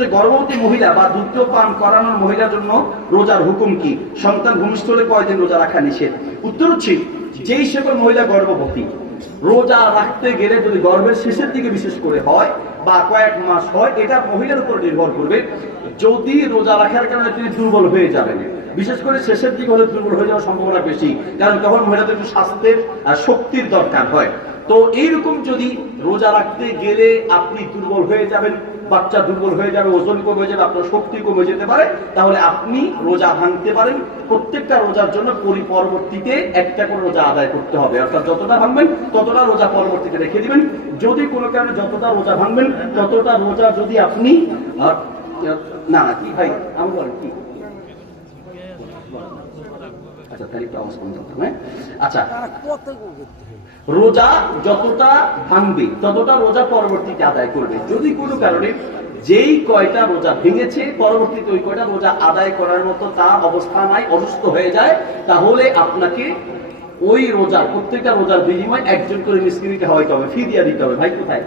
যে গর্ভবতী মহিলা বা দুগ্ধ পান করানোর মহিলার জন্য রোজার হুকুম কি? সন্তান ভূমিষ্ঠ হলে কয়দিন রোজা রাখা নিষেধ? উত্তর হচ্ছে, যেই সকল মহিলা গর্ভবতী, রোজা রাখতে গেলে যদি গর্ভের শেষের দিকে বিশেষ করে হয় বা কয়েক মাস হয়, এটা মহিলার উপর নির্ভর করবে। যদি রোজা রাখার কারণে তিনি দুর্বল হয়ে যাবেন, বিশেষ করে শেষের দিকে হলে দুর্বল হয়ে যাওয়ার সম্ভাবনা বেশি, কারণ তখন মহিলাদের একটু স্বাস্থ্যের শক্তির দরকার হয়। তো এইরকম যদি রোজা রাখতে গেলে আপনি দুর্বল হয়ে যাবেন, বাচ্চা দুর্বল হয়ে যাবে, ওজন কমে যাবে, আপনার শক্তি কমে যেতে পারে, তাহলে আপনি রোজা ভাঙতে পারেন। প্রত্যেকটা রোজার জন্য পরি পরবর্তীতে একটা করে রোজা আদায় করতে হবে। অর্থাৎ যতটা ভাঙবেন, ততটা রোজা পরবর্তীতে রেখে দিবেন। যদি কোনো কারণে যতটা রোজা ভাঙবেন, ততটা রোজা যদি আপনি না না, কি ভাই? আমি বলেন, কি? আচ্ছা তাহলে একটু আওয়াজ কম হ্যাঁ? আচ্ছা। রোজা যতটা ভাঙবে ততটা রোজা পরবর্তীতে আদায় করবে। যদি কোনো কারণে যেই কয়টা রোজা ভেঙেছে পরবর্তীতে ওই কয়টা রোজা আদায় করার মতো তা অবস্থা নাই অসুস্থ হয়ে যায় তাহলে আপনাকে ওই রোজার প্রত্যেকটা রোজার বিনিময়ে একজন করে মিসকিনিকে হওয়াইতে হবে ফি দিয়া দিতে হবে। ভাই কোথায়